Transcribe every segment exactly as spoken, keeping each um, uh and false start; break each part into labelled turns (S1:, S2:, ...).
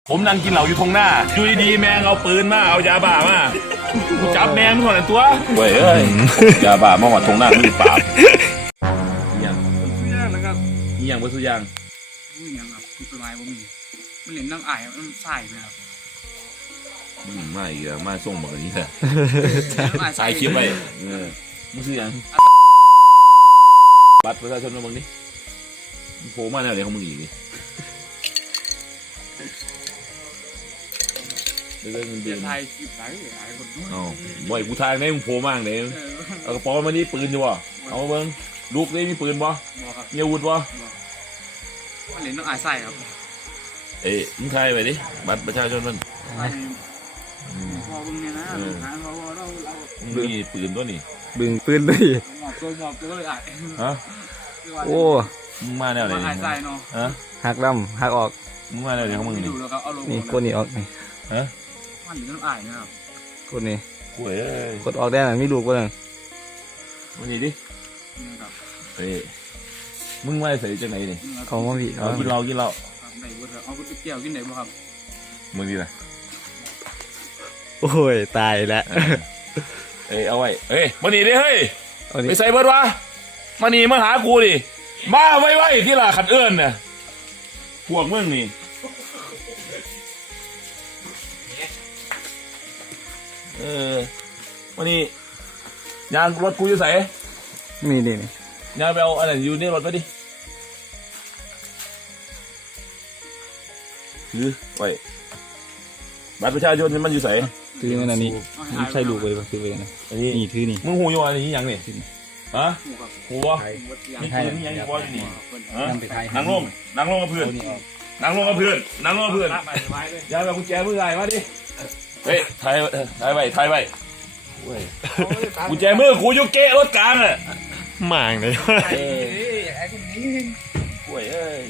S1: ผมนั่งกินเหล้าอยู่ทงหน้าอยู่ดีๆแมงเอาปืนมาเอายาบ้ามากูจับแมงมันก่อนตัวเว้ยเอ้ยยาบ้ามาหอดทงหน้ามือปราบยังสุยางนะครับยังว่าสุยางนี่ยังครับคุณสมัยผมมีมันเล่นนั่งอ่ายมันใส่ไหมครับไม่เยอะไม่ส่งแบบนี้เถอะใส่คลิปไปมึงซื้อยังบัตรประชาชนมาบังนี้โผล่มาแนวเดี๋ยวของมึงอีกนี่เรื่องเงินเดือนไทยคลิปไหนไอ้คนนู้นอ๋อบ่อยกูทางไหนมึงโผล่มากเลยเอากระป๋องมานี่ปืนอยู่วะเอาเบิ้งลูกนี่มีปืนวะมีอาวุธวะมันเล่นต้องอ่ายใส่ครับเอ้ยมึงไทยไปดิบัตรประชาชนมันพอบึงเนี่ยนะพอเราเรามีปืนตัวนี้
S2: บึงปืนด้วย
S1: หมอบตัวหมอบตัวเลยอ่ะฮะ
S2: โอ้
S1: มึงมาแนวไหนอ่ายใส่เนาะฮะ
S2: หักลำหักออก
S1: มึงมาแนวไหนของมึงนี่
S2: นี่กดนี่ออกนี่
S1: ฮะ
S2: มันต้องอ่ายนะครับกดนี่
S1: โอ้ย
S2: กดออกได้หรือไม่ดูก็ได้
S1: มึงนี่ดิเฮ้ยมึงมาใส่จังไหนนี่
S2: เขามาพี่
S1: เอากินเรากินเรา
S3: เอาก๋วยเตี๋ยวกินไหนบ้างครับ
S1: มึงนี่แหละ
S2: โอ้ยตายแล้ว
S1: เอ้ยเอาไว้เอ้ยมาหนีดิเฮ้ยไปใส่เบิร์ดวะมาหนีมาหากูดิมาไว้ไว้ที่ลาขัดเอื้อนเนี่ยพวกมึงนี่เออมานี่ยางรถกูอยู่ใส่
S2: มีดินี่
S1: ยางไปเอาอะไรอยู่ในรถไปดิถือไว้บัตรประชาชนมันอยู่ใส่
S2: ถือมันอันนี้ใช่ลูกไปป่ะถือไปนะนี่ถือนี่
S1: มึงหูอยู่อันนี้ยังนี่ฮะหูวะนี่ปืนนี่ยังอยู่วะอยู่นี่นั่งลงนั่งลงกับเพื่อนนั่งลงกับเพื่อนนั่งลงกับเพื่อนยาวแบบกุญแจมือไงมาดิเฮ้ยถ่ายถ่ายไว้ถ่ายไว้กุญแจมือกูยุเกะรถกลางอ่ะ
S2: หม่างเลย
S3: ไอ้คนนี้
S1: โอ้ยเอ้ย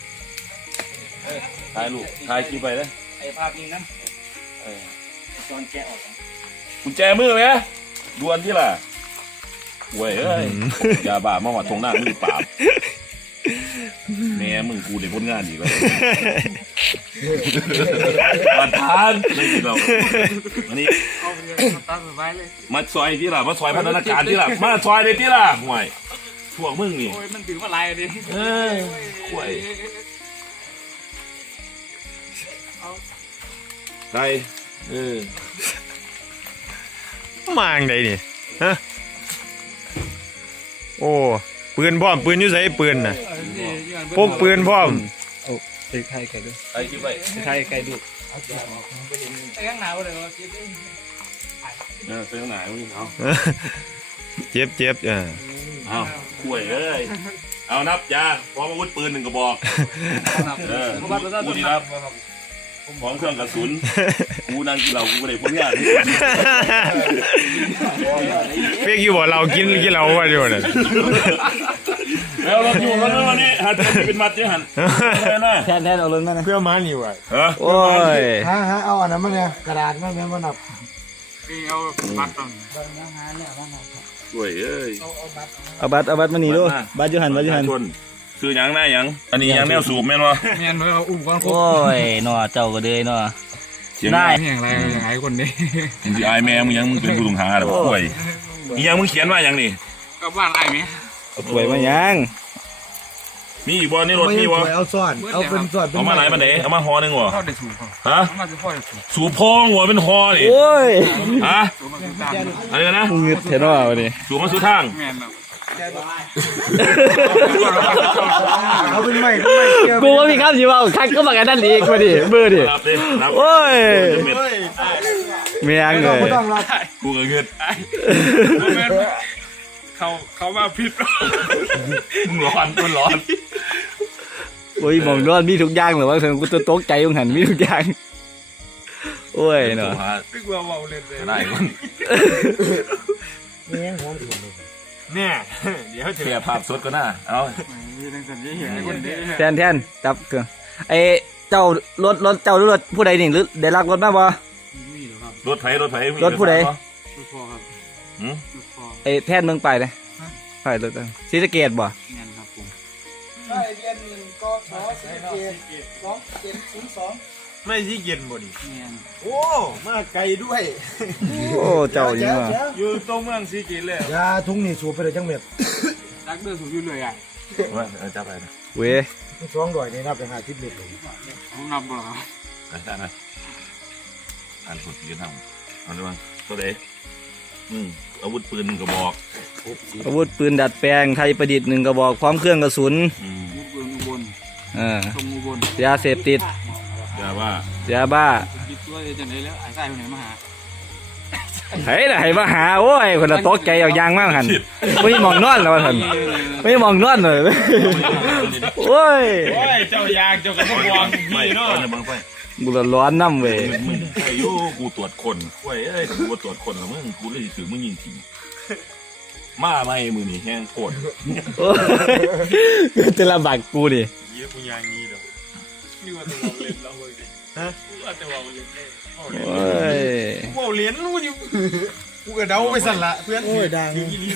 S1: ถ่ายลูกถ่ายคลิปไปเลย
S3: ไอ้ภาพนี้นะตอนแกะออก
S1: กุญแจมือไหมดวนที่ล่ะเว้ยเอ้ยยาบ้ามาหอดทงหน้ามือปราบแม่มึงกูเด็กพ้นงานดีกว่ามาทานเลยเราอันนี้มาซอยที่ล่ะมาซอยพัฒนาการที่ล่ะมาซอยในที่ล่ะห่วยช่วงมึงนี่
S3: โอ้ยมันถึงว่าไรดิ
S1: เออห่วยใครเออ
S2: มางได้นี่ฮะโอ้ปืนพร้อมปืนอยู่ใส่ปืนน่ะพกปืนพร้อมเอาไปไทยไก่ดู
S1: ไอ้คิดไป
S2: ไทยไก่ดู
S3: ไอ้ข้างหนาวเลยว่าคิด
S1: เออเสื้อหนาวมึงเอา
S2: เจ็บเจ็บอ่า
S1: เอาข่วยเลยเอานับยาพร้อมอาวุธปืนหนึ่งกระบอกเออกูดีครับพร้อมเครื่องกระสุนกูนั่งกินเหล้ากูก็เลยพ้นงาน
S2: เปียกอยู่บ่เรากินกินเราว่าอยู่เนี่ย
S1: แล้วเราอยู่กันแล้วนี่หันเป็นมัดเนี่ยหัน
S2: แทนแทนเอาเลยนะ
S3: เพื่อมานี่ไว้
S2: โอ้ย
S3: ฮะฮะเอาอันนั้นมาเนี่ยกระดาษมาเนี่ยมันหนับเอาบัตรต้อง
S1: ช่วยเอ้ย
S2: เอาบัตรเอาบัตรมานี่ดูบัตรยูหันบัตรยูหัน
S1: คือยังได้ยังอันนี้ยังแนวสูบแม่นวะ
S3: แม่นเลยเอาอุ้มก้อน
S2: โอ้ยหน่อเจ้าก็เลยหน่อ
S3: ได้อย่างไรอย่างไรคนนี้
S1: มึงจะอายแม่มึงยังมึงเป็นผู้ต้องหาหรอป่วยนี่ยังมึงเขียนว่ายังนี่
S3: ก็บ้านไอ้ไหม
S2: ป่วยมายัง
S1: มีอีกบอลนี่รถมีวะ
S3: เอาซ่อนเอาเป็นซ่อน
S1: เอามาไหนมาไหนเอามาหอหนึ่งวะฮะสูบพองหัวเป็นหอนี่
S2: โอ้ย
S1: ฮะอะไรนะ
S2: เงือกเทนว่าวันนี้
S1: สูบมาสู่ทาง
S3: เอาเป็นใหม่
S2: กูว่ามีข้าวจีว่าคัดก็มากันนั่นอีกมาดิเบอร์ดิโอ้ยเมียงเลย
S1: กูเงิน
S3: เขาเขามาผิด
S1: มึงร้อนมึงร้อน
S2: โอ้ยมองร้อนมีทุกอย่างหรือว่าเธอกูตัวโต๊ะใจมึงหันมีทุกอย่างโอ้ยเนาะ
S3: ตึกว่าเบาเล่นเลย
S1: ได้คน
S3: เนี่ยหัวเนี่ยเดี๋ยว
S1: เสียภาพสดก็น่าเอา
S2: แทนแทนจับเครื่องไอเจ้ารถรถเจ้ารถผู้ใดนี่หรือได้รักรถมาบ่
S1: รถไถรถไถ
S2: รถผู้ใด
S3: รถพ่อครับ
S2: ไอแทนเมืองไปเลยไปรถศรีสะเกษบ่
S3: งั้นครับผมได้เรียนหนึ่งกศศรีสะเกษสองเจ็ดศูนย์สองไม่ที่เย็นบ่ดิโอ้มาไกลด้วย
S2: โอ้เจ้านี่ว่ะ
S1: อยู่ตรงเมืองสีกีเลย
S3: ยาทุ่งนี่สูบไปเลยจังเม็ด
S4: รักเดือดสูงอยู่เลยอ่ะ
S1: ว่าเออจับไปนะ
S2: เว้ย
S3: สองร้อยนี่นับไปหาสิบเม็ดเลย
S4: ผมนับบ่ครับ
S1: ไปได้ไหมอ่านผลยืนทำเอาด้วยมั้งตัวเด็กอืมอาวุธปืนกระบอก
S2: อาวุธปืนดัดแปลงไทยประดิษฐ์หนึ่งกระบอกพร้อมเครื่องกระสุน
S1: อืม
S4: มุกเบืองอุบล
S2: เออ
S4: ตรงอุบล
S2: ยาเสพติด
S1: ยาบ้าย
S2: าบ้า
S4: คิดตัวจะไหนแล้วไอ้ใส่คนไหนมาหา
S2: เฮ้ยไหนมาหาโอ้ยคนละโต๊ะใจเอายางมากหันไม่มองนอนแล้วท่านไม่มองนอนเลยโอ้ย
S1: โอ้ยเจ้ายางเจ้ากระบอกพี่เนาะบังไฟ
S2: บุรร้อนน้ำเว้ย
S1: มึงไอ้ยูกูตรวจคนเว้ยเอ้ยกูตรวจคนแล้วมึงกูเลยถือมึงยิงทิ้งมาไม่มือนี่แห้งโคตร
S2: โอ้ยจะลำบากกูดิ
S3: เยี่ยมยางนี้เด้อ
S4: นี่ว่าจะวางเล็บแล้วเว้ยฮะว่าจะวางเล็บ
S2: โอ้ย
S3: กูเหรียญรู้อยู่กูกระเดาไปสั่นละเพื่อนโอ้ยดัง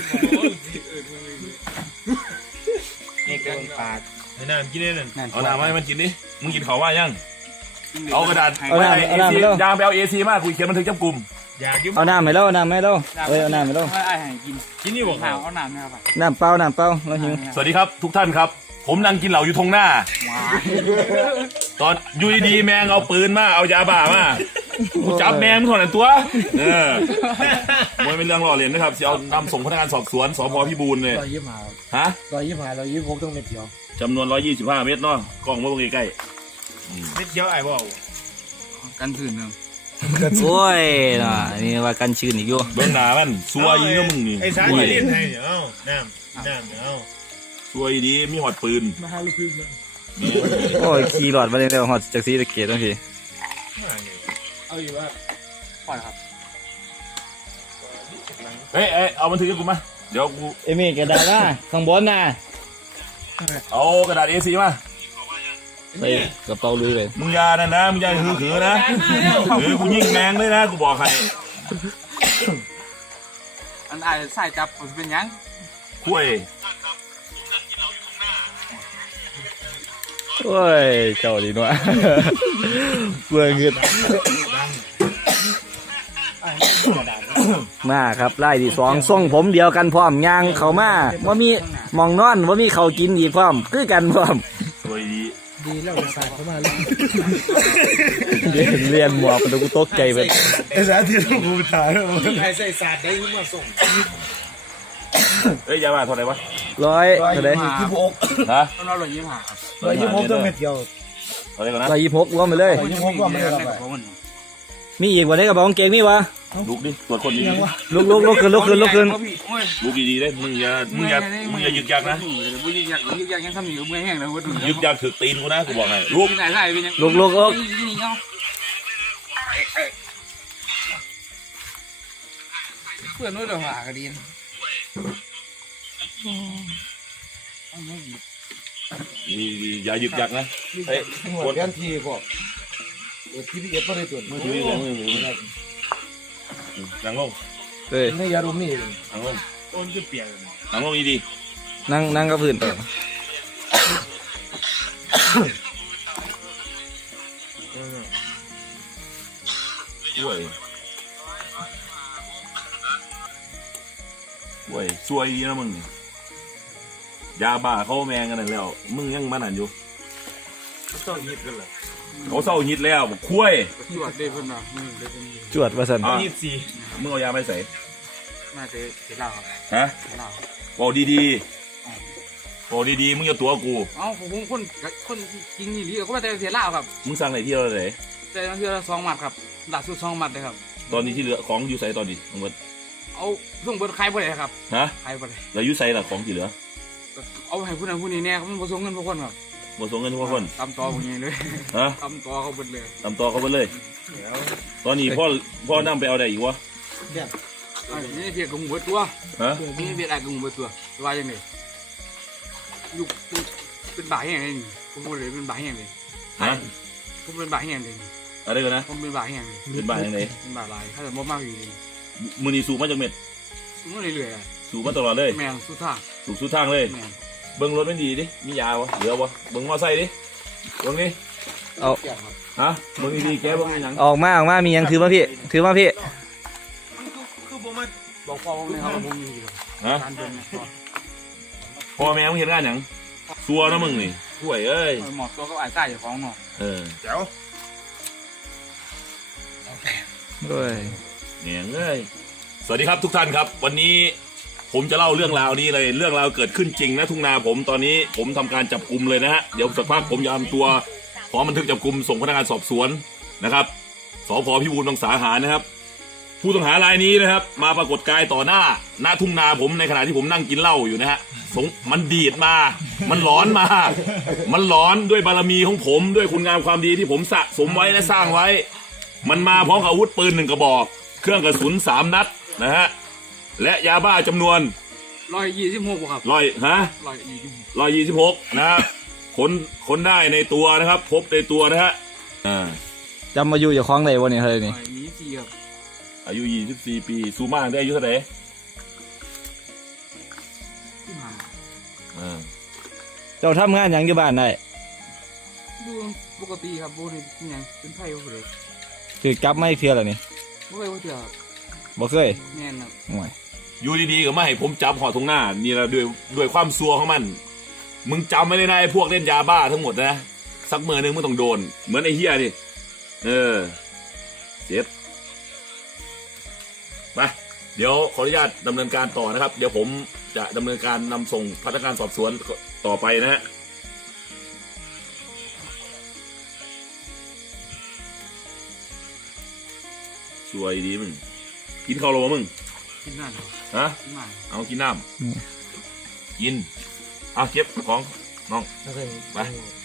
S3: นี่เกินปากนี่น้ำกินได้นั่น
S1: เอาหนามาให้มันกินดิมึงกินเขาว่ายังเอากระดาษ
S2: เอาน้ำเอาน้ำไปแล้ว
S1: ยางไปเอาเอซีมากกูเขียนบันทึกจับกลุ่ม
S3: อยากกิน
S2: เอาน้ำไปแล้วเอาน้ำไปแล้วเอ้ยเอาน้ำไปแล้ว
S4: ให้ไอ้หายกิน
S3: กินนี่บอก
S4: ข้าวเอาน้ำนะครับ
S2: น้ำเปล่าน้ำเปล่าเราหิว
S1: สวัสดีครับทุกท่านครับ ผมนั่งกินเหล้าอยู่ทงหน้า
S4: ว้า
S1: ตอนอยู่ดีๆแมงเอาปืนมาเอายาบ้ามากูจับแมงมึงเท่านั้นตัวเออมันเป็นเรื่องหล่อเลียนนะครับจะเอานำส่งพนักงานสอบสวนสพพิบูลเลย
S3: ร้อยยี่สิบห้า
S1: ฮะ
S3: ร้อยยี่สิบห้าร้อยยี่สิบหกต้องเม็ดเดียว
S1: จำนวนร้อยยี่สิบห้าเมตรเนาะกล้องมาตรงใกล้
S3: เม็ดเดียวไอ้บ่
S4: กันถืนหนึ่ง
S2: โอ้ยน่ะนี่ว่ากันชื้นอีกอยู่
S1: ๆเบื้องหน้ามันซัวยีก็มึงนี่
S3: ไอ้สายจะเล่นให้เนี่ยเอ้าน้ำน้ำเนี่ยเอ้า
S1: ซัวยีดีมีหอดปืน
S3: มาหาลูกพี่เลย
S1: นี่
S2: โอ้ยขี่หลอดมาเร็วๆหอดจากซีตะเกียบทั้งที
S4: เอาอยู่ว่าปล่อยครับ
S1: เฮ้ยเอ้ยเอาบันทึกให้กูมาเดี๋ยวกู
S2: เอมี่กระดาษนะข้างบนนะ
S1: เอากระดาษ เอ ซี มา
S2: ใส่กระเป๋าลุยเลย
S1: มึงอยานะนะมึงอยาหือหือนะหือกูยิงแมงเลยนะกูบอกใคร
S4: อันไอ้ใส่จับผมเป็นยัง
S1: คุย
S2: โอ้ยเจ้าดีด้วยเบื่อเงินมาครับไล่ที่สองส่งผมเดียวกันพร้อมยางเขามาว่ามีมองนอนว่ามีเขากินอีกพร้อมคือกันพร้อม
S1: สวยดี
S3: ดีแล้วสายเข้ามาเลย
S2: เรียนเรียนหมวกเป็นกูตกใจไป
S3: ไอ้สายที่ต้องกูถ่ายแล้วใครใส่สาดได้ขึ้นมาส่ง
S1: เอ้ยยาบ้าเท่าไหร่วะ
S2: ร้อยเท่าไหร่
S3: ยี่สิบหก
S1: ฮะ
S4: ต้องเราหล่นยิ้มหาครับ
S3: ร้อยยี่สิบหกต้องเม็ดเดียว
S1: เท่าไหร่ก่อนนะ
S2: ร้อยยี่สิบหกรวมไปเลย
S3: ยี่สิบหกก็ไม่ได้
S4: ได้
S3: รับ
S4: กับผมมัน
S2: มีอีกวันนี้กระเป๋ากางเกงมีวะ
S1: ลุกดิตรวจคนดี
S2: ลุกลุกลุกขึ้นลุกขึ้นลุกขึ้น
S1: ๆลุกดีๆได้มึงอย่ามึงอย่ามึงอย่ายึกยักนะ
S4: มึงยึกยักยึกยักยังทำอยู่มือแห้งเลยวัด
S1: ยึกยักถือตีนกูนะกูบอกให้ลุก
S4: ไหนใส่เป็นยัง
S2: ลุกลุกลุก
S4: เพื่อนนู้นเดือดหากระดิ่ง
S1: ดีๆอย่ายึกยักนะเฮ้ย
S3: หัวกันทีพวกที่พี่เอฟก็ได้ตรวจ
S1: มือถือเลยมือถือนั่งลง
S2: เฮ้ย
S3: ในยาดมนี่
S1: นั่งลง
S3: ต้นจะเปียก
S1: นั่งลงดี
S2: นั่งนั่งกับพื้นต่อ
S1: ๆช่วยช่วยช่วยดีนะมึงยาบ้าเขาแมงกันนั่นแล้วมึงยังมานั่นอยู่
S3: ต้องยิบกันเลย
S1: เขาเศร้าหิดแล้วบอกคุย
S4: ตรวจได้เพิ่นว่ามึงได้เป็น
S2: จวดว่าสัน
S1: อ่ะ
S3: ยี่สิบสี่
S1: มึงเอายาไปใส่
S4: น่าจะเสียเหล้าครับ
S1: ฮะ
S4: เสียเหล้า
S1: บอกดีๆบอกดีๆมึงอย่าตัวกู
S4: เอ้าผมคนคนจริงนี่หรือก็ไม่แต่เสียเหล้าครับ
S1: มึงสั่งไหนที่เราไหน
S4: แต่มันเทื่อละสองหมัดครับล่าสุดสองหมัดเลยครับ
S1: ตอนนี้ที่เหลือของอยู่ใส่ตอนนี้ทั้งหมด
S4: เอาส่งเบิร์ดใครบ่ได้ครับ
S1: ฮะ
S4: ใครบ่ได้
S1: แล้วอยุ่ใส่ละของที่เหลือ
S4: เอาให้ผู้นั้นผู้นี้แน่เขามันผสมเงินพวกคนครับ
S1: หมดส่งเงินทุกคน
S4: ตำต่อพวกนี้เลย
S1: ฮะ
S4: ตำต่อเขาเบิดเลย
S1: ตามต่อเขาไปเลย ตอนนี้พ่อพ่อนั่งไปเอาได้อีกวะ
S4: อันนี้เพียกกับหมูเบิดตัว
S1: ฮะ
S4: นี่เพียกอะไรกับหมูเบิดตัวว่ายังไงยุคเป็นบ่ายแห่งเลยผมบอกเลยเป็นบ่ายแห่งเลย
S1: ฮะ
S4: ผมเป็นบ่ายแห่งเลย
S1: อะไรกันนะ
S4: ผมเป็นบ่ายแห่งเลย
S1: เป็นบ้านยังไง
S4: เป็นบ่ายลายถ้าจะมากอยู่เลย
S1: มือนีสูบมาจากเม็ด
S4: มันเรื่อย
S1: สูบมาตลอดเลย
S4: ๆแมงสุดท่า
S1: สูบสุดทางเลย
S4: แมง
S1: เบิ้งรถไม่ดีดิมียาวะเหลือวะเบิ้งมอไซค์ดิเบิ้งนี่
S2: เอา
S1: ฮะมึงดีๆแกบ้างยัง
S2: ออกมาออกมามีหยังถือมาพี่ถือมาพี่
S4: มันคือคือผมมาบอกพ่อผมเลยครับผมมีอยู่
S1: ฮะ
S4: การเดินเนี่ยพ่อ
S1: พ่อแม่มึงเห็นงานหยังซัวนะมึงนี่ห่วยเอ้ย
S4: หมอตัวก็อ่านใต้อยู่ของเนาะ
S1: เออ
S4: เดี๋ยว
S2: ด้วย
S1: เนี่ยเอ้ยสวัสดีครับทุกท่านครับ วันนี้ผมจะเล่าเรื่องราวนี้เลยเรื่องราวเกิดขึ้นจริงนะทุ่งนาผมตอนนี้ผมทำการจับกลุ่มเลยนะฮะเดี๋ยวสักพักผมจะนำตัวขอบันทึกจับกลุ่มส่งพนักงานสอบสวนนะครับสพพิบูลมังสาหารนะครับ ผู้ต้องหารายนี้นะครับ มาปรากฏกายต่อหน้าหน้าทุ่งนาผมในขณะที่ผมนั่งกินเหล้าอยู่นะฮะสงมันดีดมา มันร้อนมา มันร้อนด้วยบารมีของผม ด้วยคุณงามความดีที่ผมสะสมไว้และสร้างไว้ มันมาพร้อมกับอาวุธปืนหนึ่งกระบอก เครื่องกระสุนสามนัดนะฮะและยาบ้าจำนวน
S4: ร้อยยี่สิบหกครับ
S1: ร้อยฮะ
S4: ร้อยยี่สิบหก
S1: ร้อยยี่สิบหกนะฮะค้นค้นได้ในตัวนะครับ พบในตัวนะฮะอ่า
S2: จำมาอยู่อย่าคล้องเลยวันนี้เฮ้ยนี่
S4: ร้อยยี่สิบสี่ครับ
S1: อายุยี่สิบสี่ปีซูมาได้อายุเท่าไหร่
S4: ที่มา
S1: อ่า
S2: เจ้าทำงานหยังอยู่บ้านได้
S4: ดูปกติครับบูนี่ที่ยังเป็นไพ่ก็เลย
S2: ถือกลับไม่เพียแล้วนี่
S4: ไม่เคยว่าเจอครับ
S2: บ่เคย
S4: แน่นครับ
S2: ห่วย
S1: อยู่ดีๆก็ไม่ให้ผมจับหอตรงหน้านี่แหละด้วยด้วยความซัวของมัน มึงจำไม่ได้นะไอ้พวกเล่นยาบ้าทั้งหมดนะสักมือนึงมึงต้องโดน เหมือนไอ้เฮียนี่เออเจ็บไปเดี๋ยวขออนุญาตดำเนินการต่อนะครับ เดี๋ยวผมจะดำเนินการนำส่งพนักงานสอบสวนต่อไปนะฮะช่วยดีมึงกินข้าวหรือวะมึง
S4: ที่นั่นครับ
S1: ฮะ
S4: ที่นั่น
S1: เอากินน้ำกินเอาเก็บของน้อง
S3: แล้วก็
S1: ไป